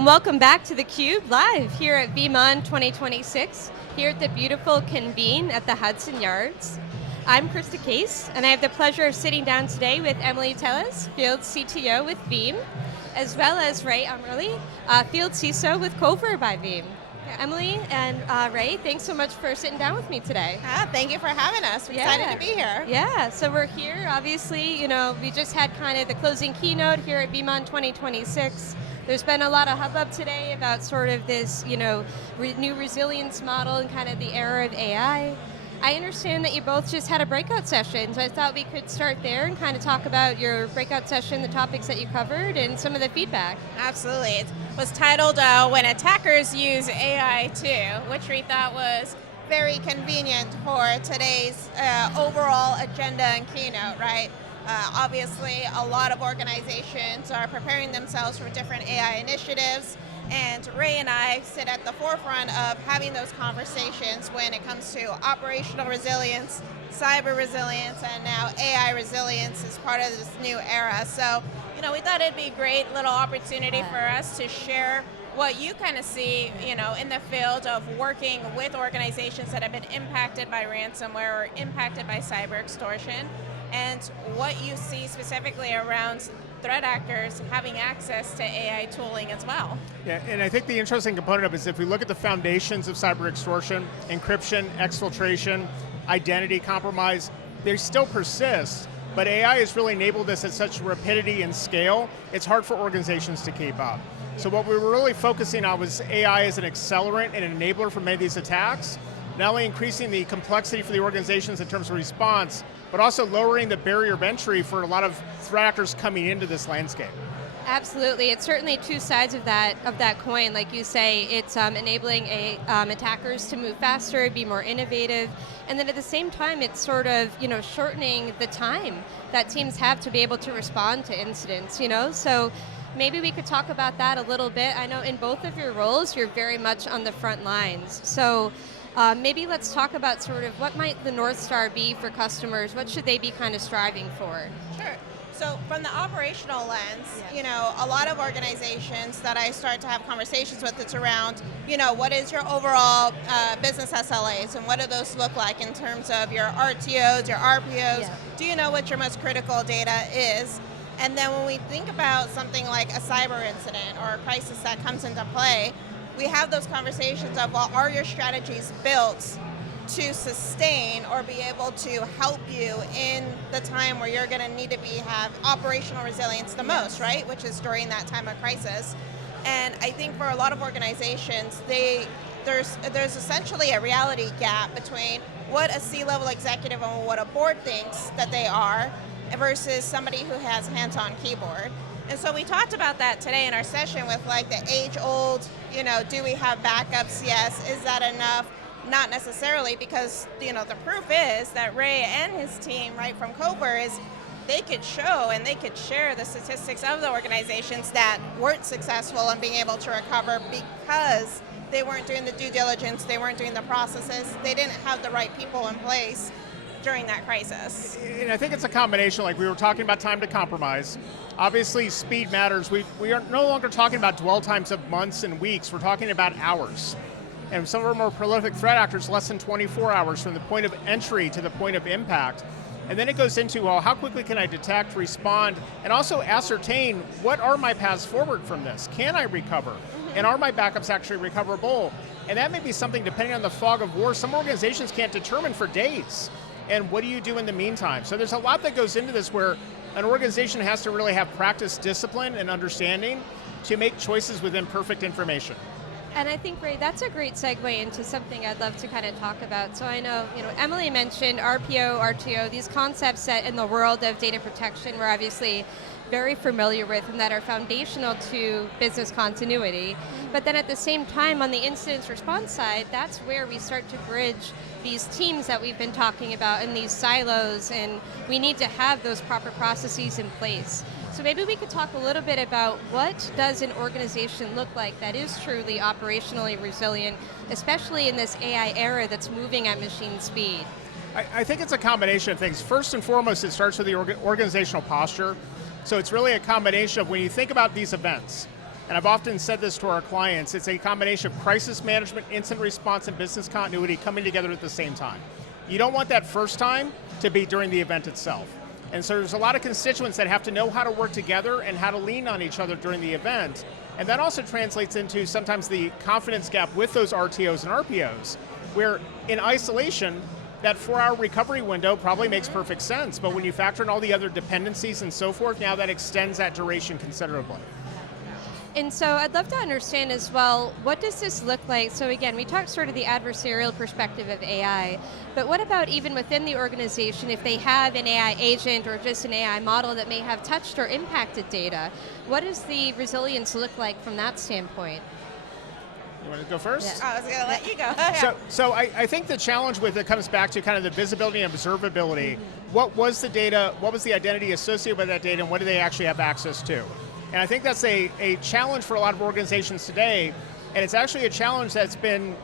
and welcome back to theCUBE live here at VeeamON 2026, here at the beautiful Convene at the Hudson Yards. I'm Krista Case, and I have the pleasure of sitting down today with Emilee Tellez, Field CTO with Veeam, as well as Ray Umerley, Field CISO with Coveware by Veeam. Emilee and Ray, thanks so much for sitting down with me today. Thank you for having us. We're excited to be here. Yeah, so we're here, obviously, we just had kind of the closing keynote here at VeeamON 2026. There's been a lot of hubbub today about sort of this, new resilience model and kind of the era of AI. I understand that you both just had a breakout session, so I thought we could start there and kind of talk about your breakout session, the topics that you covered, and some of the feedback. Absolutely. It was titled When Attackers Use AI Too, which we thought was very convenient for today's overall agenda and keynote, right? Obviously, a lot of organizations are preparing themselves for different AI initiatives, and Ray and I sit at the forefront of having those conversations when it comes to operational resilience, cyber resilience, and now AI resilience is part of this new era. So, we thought it'd be a great little opportunity for us to share what you kind of see, in the field of working with organizations that have been impacted by ransomware or impacted by cyber extortion, and what you see specifically around threat actors having access to AI tooling as well. Yeah, and I think the interesting component of it is if we look at the foundations of cyber extortion, encryption, exfiltration, identity compromise, they still persist, but AI has really enabled this at such rapidity and scale, it's hard for organizations to keep up. So what we were really focusing on was AI as an accelerant and an enabler for many of these attacks, not only increasing the complexity for the organizations in terms of response, but also lowering the barrier of entry for a lot of threat actors coming into this landscape. Absolutely, it's certainly two sides of that coin. Like you say, it's enabling attackers to move faster, be more innovative, and then at the same time, it's sort of shortening the time that teams have to be able to respond to incidents. So maybe we could talk about that a little bit. I know in both of your roles, you're very much on the front lines. So maybe let's talk about sort of what might the North Star be for customers. What should they be kind of striving for? Sure. So from the operational lens, a lot of organizations that I start to have conversations with, it's around, what is your overall business SLAs and what do those look like in terms of your RTOs, your RPOs? Yeah. Do you know what your most critical data is? And then when we think about something like a cyber incident or a crisis that comes into play, we have those conversations of, well, are your strategies built to sustain or be able to help you in the time where you're going to need to have operational resilience the most, right? Which is during that time of crisis. And I think for a lot of organizations, there's essentially a reality gap between what a C-level executive and what a board thinks that they are versus somebody who has hands-on keyboard. And so we talked about that today in our session with like the age-old, do we have backups? Yes. Is that enough? Not necessarily, because the proof is that Ray and his team, right, from Coveware, is they could show and they could share the statistics of the organizations that weren't successful in being able to recover because they weren't doing the due diligence, they weren't doing the processes, they didn't have the right people in place during that crisis. And I think it's a combination, like we were talking about time to compromise. Obviously, speed matters. We are no longer talking about dwell times of months and weeks, we're talking about hours. And some of our more prolific threat actors, less than 24 hours from the point of entry to the point of impact. And then it goes into, well, how quickly can I detect, respond, and also ascertain what are my paths forward from this? Can I recover? And are my backups actually recoverable? And that may be something, depending on the fog of war, some organizations can't determine for days. And what do you do in the meantime? So there's a lot that goes into this where an organization has to really have practice, discipline, and understanding to make choices with imperfect information. And I think, Ray, that's a great segue into something I'd love to kind of talk about. So I know, Emilee mentioned RPO, RTO, these concepts that in the world of data protection we're obviously very familiar with and that are foundational to business continuity. But then at the same time, on the incident response side, that's where we start to bridge these teams that we've been talking about and these silos, and we need to have those proper processes in place. So maybe we could talk a little bit about what does an organization look like that is truly operationally resilient, especially in this AI era that's moving at machine speed. I think it's a combination of things. First and foremost, it starts with the organizational posture. So it's really a combination of when you think about these events, And I've often said this to our clients, it's a combination of crisis management, incident response, and business continuity coming together at the same time. You don't want that first time to be during the event itself. And so there's a lot of constituents that have to know how to work together and how to lean on each other during the event. And that also translates into sometimes the confidence gap with those RTOs and RPOs, where in isolation, that 4-hour recovery window probably makes perfect sense, but when you factor in all the other dependencies and so forth, now that extends that duration considerably. And so I'd love to understand as well, what does this look like? So again, we talked sort of the adversarial perspective of AI, but what about even within the organization, if they have an AI agent or just an AI model that may have touched or impacted data, what does the resilience look like from that standpoint? You want to go first? Yeah. I was going to let you go. So I think the challenge with it comes back to kind of the visibility and observability. What was the data, what was the identity associated with that data, and what do they actually have access to? And I think that's a challenge for a lot of organizations today, and it's actually a challenge that's been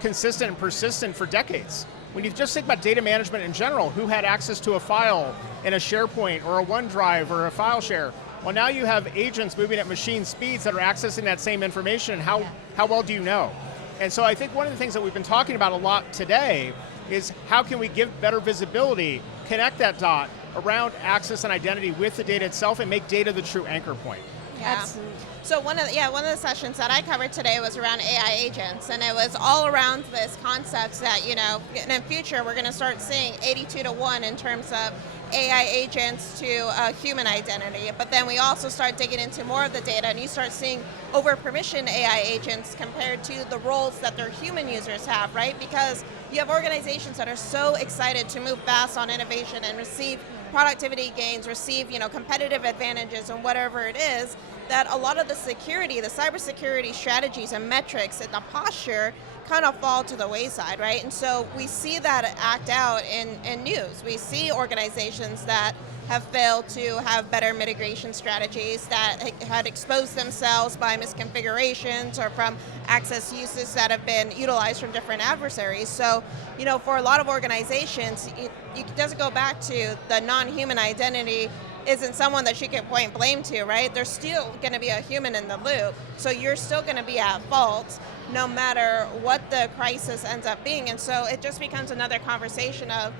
consistent and persistent for decades. When you just think about data management in general, who had access to a file in a SharePoint or a OneDrive or a file share? Well, now you have agents moving at machine speeds that are accessing that same information, and how well do you know? And so I think one of the things that we've been talking about a lot today is how can we give better visibility, connect that dot around access and identity with the data itself and make data the true anchor point. Yeah. Absolutely. So one of the sessions that I covered today was around AI agents, and it was all around this concept that, you know, in the future we're going to start seeing 82-to-1 in terms of AI agents to human identity, but then we also start digging into more of the data, and you start seeing over-permissioned AI agents compared to the roles that their human users have, right? Because you have organizations that are so excited to move fast on innovation and receive productivity gains, receive, you know, competitive advantages and whatever it is, that a lot of the security, the cybersecurity strategies and metrics and the posture kind of fall to the wayside, right? And so we see that act out in news. We see organizations that have failed to have better mitigation strategies, that had exposed themselves by misconfigurations or from access uses that have been utilized from different adversaries. So, you know, for a lot of organizations, it doesn't go back to the non-human identity isn't someone that you can point blame to, right? There's still going to be a human in the loop, so you're still going to be at fault no matter what the crisis ends up being. And so it just becomes another conversation of,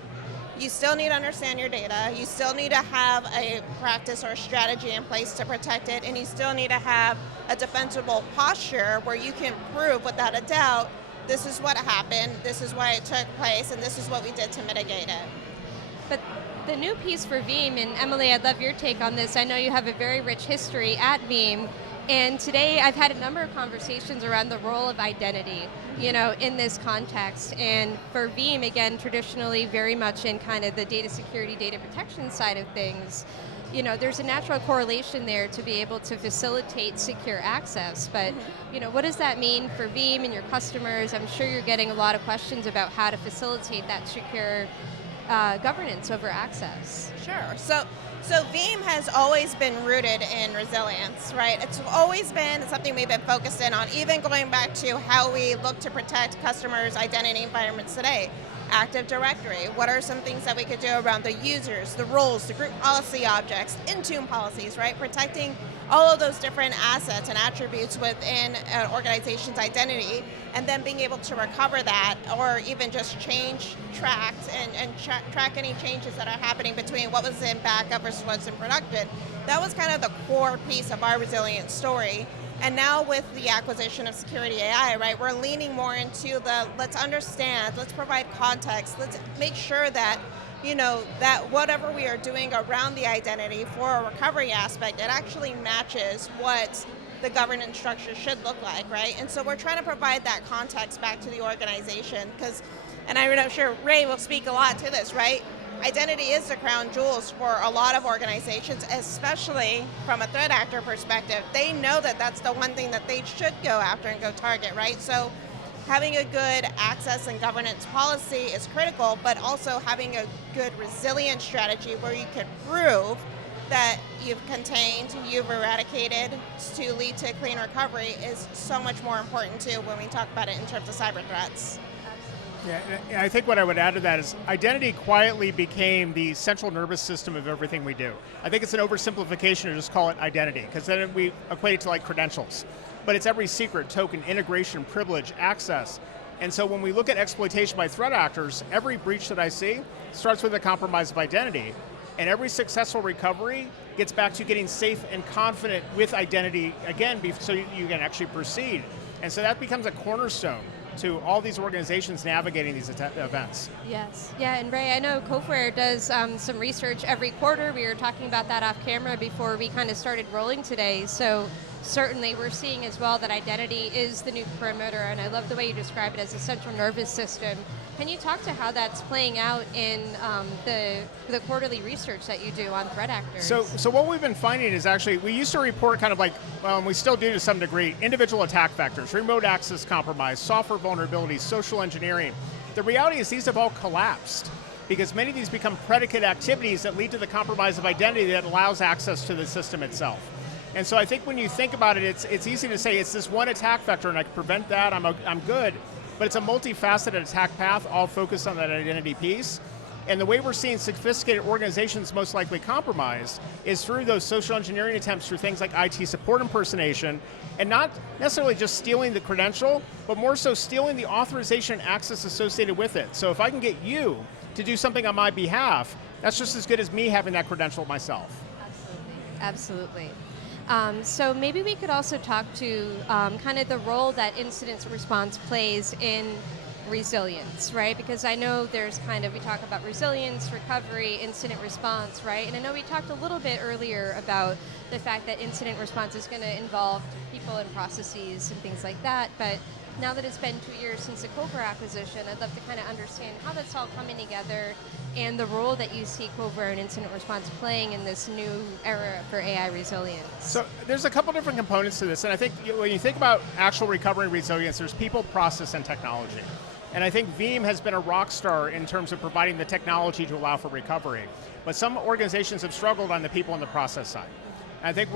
you still need to understand your data, you still need to have a practice or strategy in place to protect it, and you still need to have a defensible posture where you can prove without a doubt, this is what happened, this is why it took place, and this is what we did to mitigate it. But the new piece for Veeam, and Emilee, I'd love your take on this. I know you have a very rich history at Veeam, and today I've had a number of conversations around the role of identity, you know, in this context. And for Veeam, again, traditionally very much in kind of the data security, data protection side of things, you know, there's a natural correlation there to be able to facilitate secure access. But, you know, what does that mean for Veeam and your customers? I'm sure you're getting a lot of questions about how to facilitate that secure governance over access. Sure. So Veeam has always been rooted in resilience, right? It's always been something we've been focused in on, even going back to how we look to protect customers' identity environments today. Active Directory, what are some things that we could do around the users, the roles, the group policy objects, Intune policies, right? Protecting all of those different assets and attributes within an organization's identity, and then being able to recover that, or even just track any changes that are happening between what was in backup versus what's in production. That was kind of the core piece of our resilience story. And now with the acquisition of Security AI, right, we're leaning more into the, let's understand, let's provide context, let's make sure that, you know, that whatever we are doing around the identity for a recovery aspect, it actually matches what the governance structure should look like, right? And so we're trying to provide that context back to the organization, because, and I'm sure Ray will speak a lot to this, right? Identity is the crown jewels for a lot of organizations, especially from a threat actor perspective. They know that that's the one thing that they should go after and go target, right? So having a good access and governance policy is critical, but also having a good resilience strategy where you can prove that you've contained, you've eradicated to lead to clean recovery is so much more important too when we talk about it in terms of cyber threats. Yeah, and I think what I would add to that is identity quietly became the central nervous system of everything we do. I think it's an oversimplification to just call it identity, because then we equate it to like credentials. But it's every secret, token, integration, privilege, access. And so when we look at exploitation by threat actors, every breach that I see starts with a compromise of identity. And every successful recovery gets back to getting safe and confident with identity, again, so you can actually proceed. And so that becomes a cornerstone to all these organizations navigating these events. Yes, yeah, and Ray, I know Coveware does some research every quarter. We were talking about that off camera before we kind of started rolling today. So certainly we're seeing as well that identity is the new perimeter, and I love the way you describe it as a central nervous system. Can you talk to how that's playing out in the quarterly research that you do on threat actors? So what we've been finding is actually, we used to report kind of like, we still do to some degree, individual attack vectors, remote access compromise, software vulnerabilities, social engineering. The reality is these have all collapsed because many of these become predicate activities that lead to the compromise of identity that allows access to the system itself. And so I think when you think about it, it's easy to say it's this one attack vector and I can prevent that, I'm good. But it's a multifaceted attack path, all focused on that identity piece. And the way we're seeing sophisticated organizations most likely compromised is through those social engineering attempts through things like IT support impersonation, and not necessarily just stealing the credential, but more so stealing the authorization and access associated with it. So if I can get you to do something on my behalf, that's just as good as me having that credential myself. Absolutely, absolutely. So maybe we could also talk to kind of the role that incident response plays in resilience, right? Because I know there's kind of, we talk about resilience, recovery, incident response, right? And I know we talked a little bit earlier about the fact that incident response is going to involve people and processes and things like that, but now that it's been 2 years since the Coveware acquisition, I'd love to kind of understand how that's all coming together and the role that you see Coveware and incident response playing in this new era for AI resilience. So there's a couple different components to this, and I think when you think about actual recovery and resilience, there's people, process, and technology. And I think Veeam has been a rock star in terms of providing the technology to allow for recovery. But some organizations have struggled on the people and the process side. And I think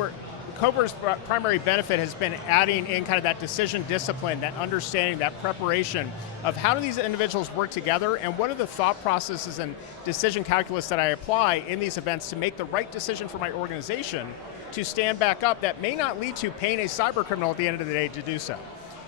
Coveware's primary benefit has been adding in kind of that decision discipline, that understanding, that preparation of how do these individuals work together and what are the thought processes and decision calculus that I apply in these events to make the right decision for my organization to stand back up that may not lead to paying a cyber criminal at the end of the day to do so.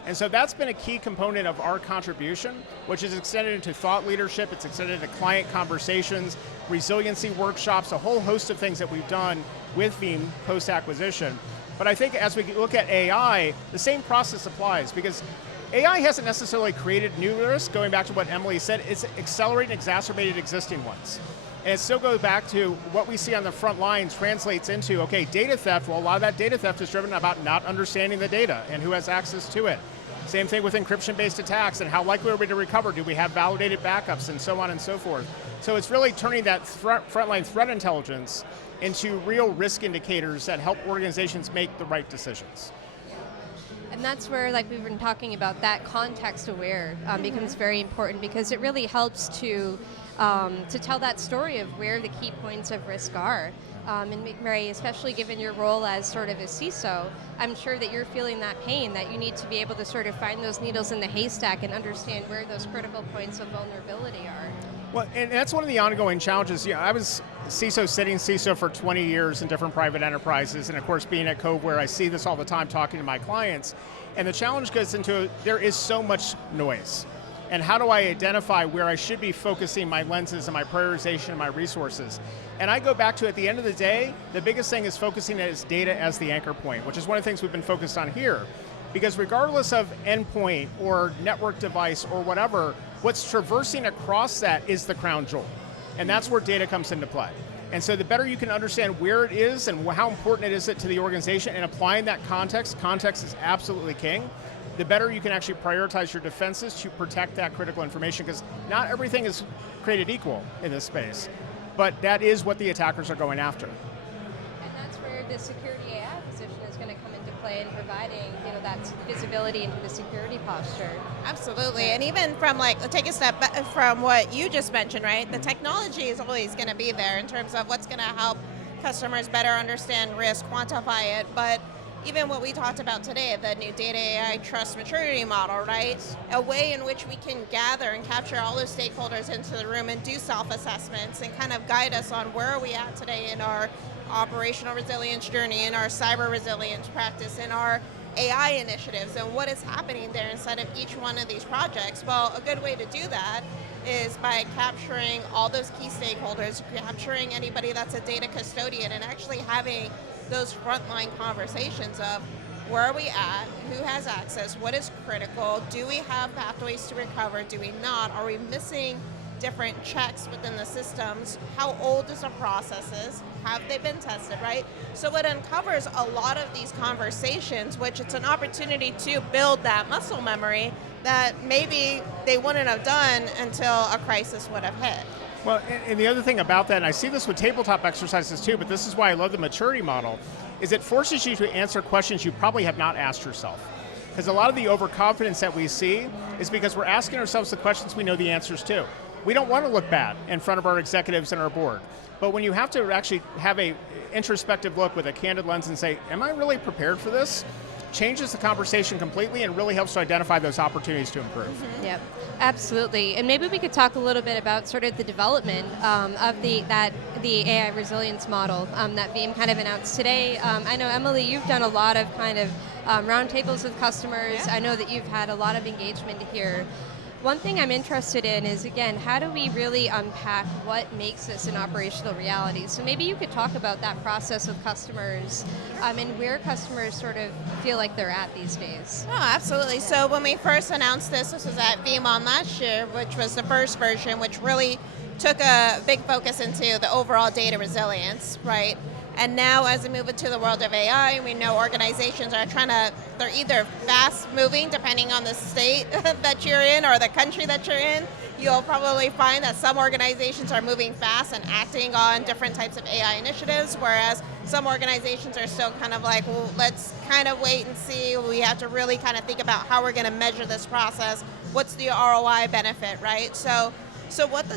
And so that's been a key component of our contribution, which is extended into thought leadership, it's extended into client conversations, resiliency workshops, a whole host of things that we've done with Veeam post-acquisition. But I think as we look at AI, the same process applies because AI hasn't necessarily created new risks, going back to what Emilee said, it's accelerated and exacerbated existing ones. And it still goes back to what we see on the front lines translates into, okay, data theft, well a lot of that data theft is driven about not understanding the data and who has access to it. Same thing with encryption-based attacks and how likely are we to recover? Do we have validated backups and so on and so forth? So it's really turning that frontline threat intelligence into real risk indicators that help organizations make the right decisions. And that's where, like we've been talking about, that context aware becomes very important because it really helps to tell that story of where the key points of risk are. And Ray, especially given your role as sort of a CISO, I'm sure that you're feeling that pain, that you need to be able to sort of find those needles in the haystack and understand where those critical points of vulnerability are. Well, and that's one of the ongoing challenges. I was sitting CISO for 20 years in different private enterprises, and of course being at Coveware, I see this all the time talking to my clients, and the challenge goes into, there is so much noise. And how do I identify where I should be focusing my lenses and my prioritization and my resources? And I go back to, at the end of the day, the biggest thing is focusing as data as the anchor point, which is one of the things we've been focused on here. Because regardless of endpoint or network device or whatever, what's traversing across that is the crown jewel. And that's where data comes into play. And so the better you can understand where it is and how important it is to the organization and applying that context is absolutely king, the better you can actually prioritize your defenses to protect that critical information, because not everything is created equal in this space, but that is what the attackers are going after. And that's where the security AI position is going to come into play in providing, that visibility into the security posture. Absolutely, and even from take a step back from what you just mentioned, right? The technology is always going to be there in terms of what's going to help customers better understand risk, quantify it, but even what we talked about today, the new data AI trust maturity model, right? A way in which we can gather and capture all those stakeholders into the room and do self-assessments and kind of guide us on where are we at today in our operational resilience journey, in our cyber resilience practice, in our AI initiatives, and what is happening there inside of each one of these projects. Well, a good way to do that is by capturing all those key stakeholders, capturing anybody that's a data custodian, and actually having those frontline conversations of where are we at, who has access, what is critical, do we have pathways to recover, do we not, are we missing different checks within the systems, how old is the processes, have they been tested, right? So it uncovers a lot of these conversations, which it's an opportunity to build that muscle memory that maybe they wouldn't have done until a crisis would have hit. Well, and the other thing about that, and I see this with tabletop exercises too, but this is why I love the maturity model, is it forces you to answer questions you probably have not asked yourself. Because a lot of the overconfidence that we see is because we're asking ourselves the questions we know the answers to. We don't want to look bad in front of our executives and our board. But when you have to actually have a introspective look with a candid lens and say, am I really prepared for this? Changes the conversation completely and really helps to identify those opportunities to improve. Mm-hmm. Yep, absolutely. And maybe we could talk a little bit about sort of the development of the AI resilience model that Veeam kind of announced today. I know, Emilee, you've done a lot of kind of roundtables with customers. Yeah. I know that you've had a lot of engagement here. One thing I'm interested in is, again, how do we really unpack what makes this an operational reality? So maybe you could talk about that process with customers and where customers sort of feel like they're at these days. Oh, absolutely. So when we first announced this was at VeeamON last year, which was the first version, which really took a big focus into the overall data resilience, right? And now as we move into the world of AI, we know organizations are they're either fast moving depending on the state that you're in or the country that you're in. You'll probably find that some organizations are moving fast and acting on different types of AI initiatives, whereas some organizations are still kind of like, well, let's kind of wait and see. We have to really kind of think about how we're going to measure this process. What's the ROI benefit, right? So what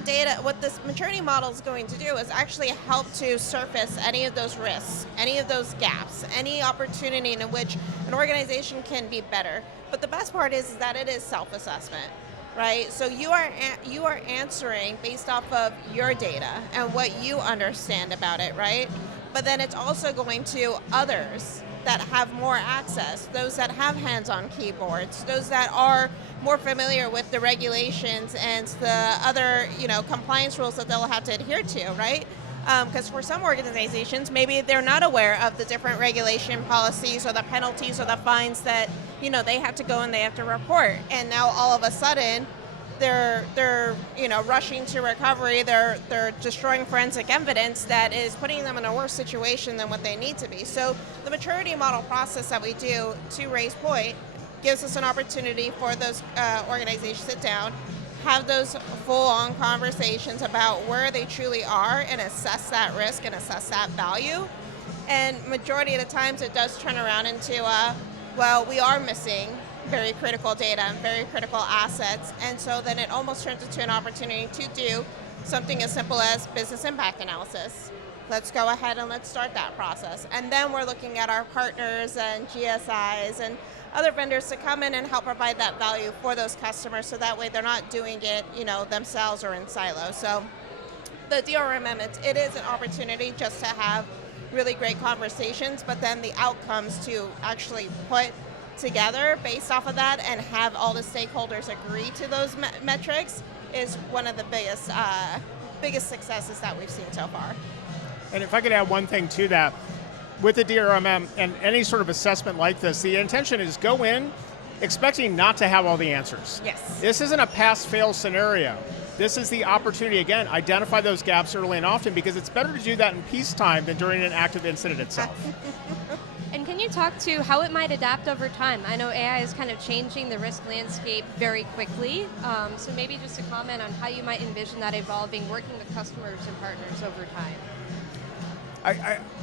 this maturity model is going to do is actually help to surface any of those risks, any of those gaps, any opportunity in which an organization can be better. But the best part is that it is self-assessment, right? So you are answering based off of your data and what you understand about it, right? But then it's also going to others that have more access, those that have hands-on keyboards, those that are more familiar with the regulations and the other, compliance rules that they'll have to adhere to, right? Because for some organizations, maybe they're not aware of the different regulation policies or the penalties or the fines that, they have to go and they have to report. And now all of a sudden, they're rushing to recovery, they're destroying forensic evidence that is putting them in a worse situation than what they need to be. So the maturity model process that we do, to Ray's point, gives us an opportunity for those organizations to sit down, have those full-on conversations about where they truly are and assess that risk and assess that value. And majority of the times it does turn around into, well, we are missing very critical data and very critical assets, and so then it almost turns into an opportunity to do something as simple as business impact analysis. Let's go ahead and let's start that process. And then we're looking at our partners and GSIs and other vendors to come in and help provide that value for those customers, so that way they're not doing it, themselves or in silos. So the DRMM, it is an opportunity just to have really great conversations, but then the outcomes to actually put together based off of that and have all the stakeholders agree to those metrics is one of the biggest successes that we've seen so far. And if I could add one thing to that, with the DRMM and any sort of assessment like this, the intention is go in expecting not to have all the answers. Yes. This isn't a pass-fail scenario. This is the opportunity, again, identify those gaps early and often, because it's better to do that in peacetime than during an active incident itself. And can you talk to how it might adapt over time? I know AI is kind of changing the risk landscape very quickly, so maybe just a comment on how you might envision that evolving, working with customers and partners over time.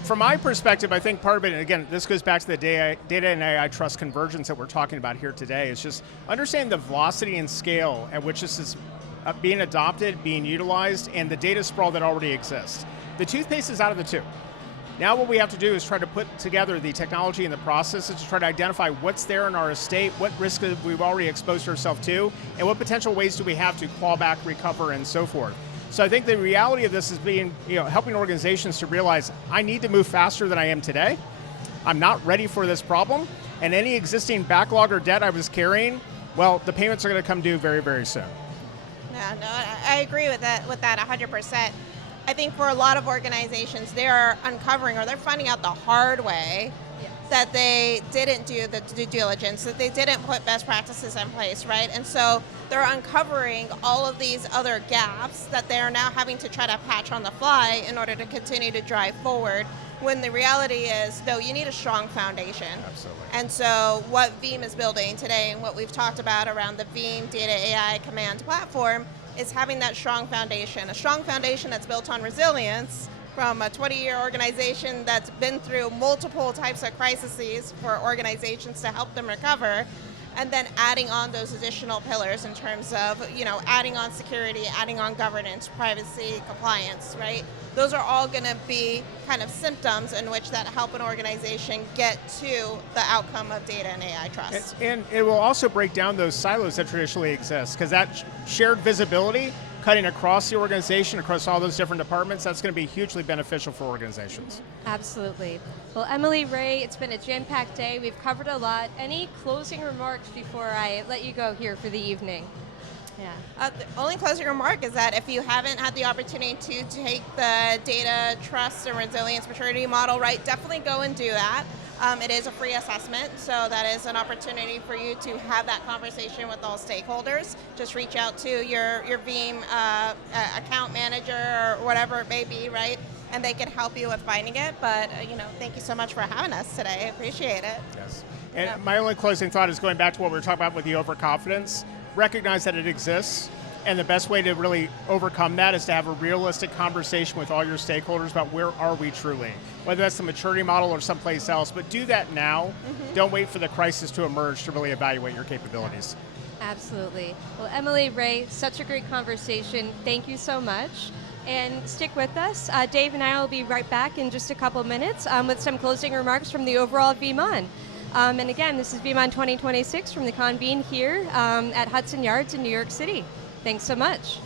From my perspective, I think part of it, and again, this goes back to the data and AI trust convergence that we're talking about here today, is just understanding the velocity and scale at which this is being adopted, being utilized, and the data sprawl that already exists. The toothpaste is out of the tube. Now what we have to do is try to put together the technology and the processes to try to identify what's there in our estate, what risks we've already exposed ourselves to, and what potential ways do we have to claw back, recover, and so forth. So I think the reality of this is helping organizations to realize, I need to move faster than I am today. I'm not ready for this problem, and any existing backlog or debt I was carrying, well, the payments are going to come due very, very soon. Yeah, no, I agree with that 100%. I think for a lot of organizations, they're uncovering or they're finding out the hard way that they didn't do the due diligence, that they didn't put best practices in place, right? And so they're uncovering all of these other gaps that they're now having to try to patch on the fly in order to continue to drive forward, when the reality is, no, you need a strong foundation. Absolutely. And so what Veeam is building today and what we've talked about around the Veeam Data AI Command Platform is having that strong foundation, a strong foundation that's built on resilience from a 20-year organization that's been through multiple types of crises for organizations to help them recover, and then adding on those additional pillars in terms of, adding on security, adding on governance, privacy, compliance, right? Those are all going to be kind of symptoms in which that help an organization get to the outcome of data and AI trust. And it will also break down those silos that traditionally exist, because that shared visibility, cutting across the organization, across all those different departments, that's going to be hugely beneficial for organizations. Absolutely. Well, Emilee, Ray, it's been a jam-packed day. We've covered a lot. Any closing remarks before I let you go here for the evening? Yeah. The only closing remark is that if you haven't had the opportunity to take the data trust and resilience maturity model, right, definitely go and do that. It is a free assessment, so that is an opportunity for you to have that conversation with all stakeholders. Just reach out to your Veeam account manager or whatever it may be, right? And they can help you with finding it. But thank you so much for having us today. I appreciate it. Yes. And my only closing thought is going back to what we were talking about with the overconfidence. Recognize that it exists, and the best way to really overcome that is to have a realistic conversation with all your stakeholders about where are we truly, whether that's the maturity model or someplace else, but do that now. Don't wait for the crisis to emerge to really evaluate your capabilities. Absolutely. Well, Emilee, Ray, such a great conversation. Thank you so much. And stick with us. Dave and I will be right back in just a couple minutes with some closing remarks from the overall VeeamON. And again, this is VeeamON 2026 from the Convene here at Hudson Yards in New York City. Thanks so much.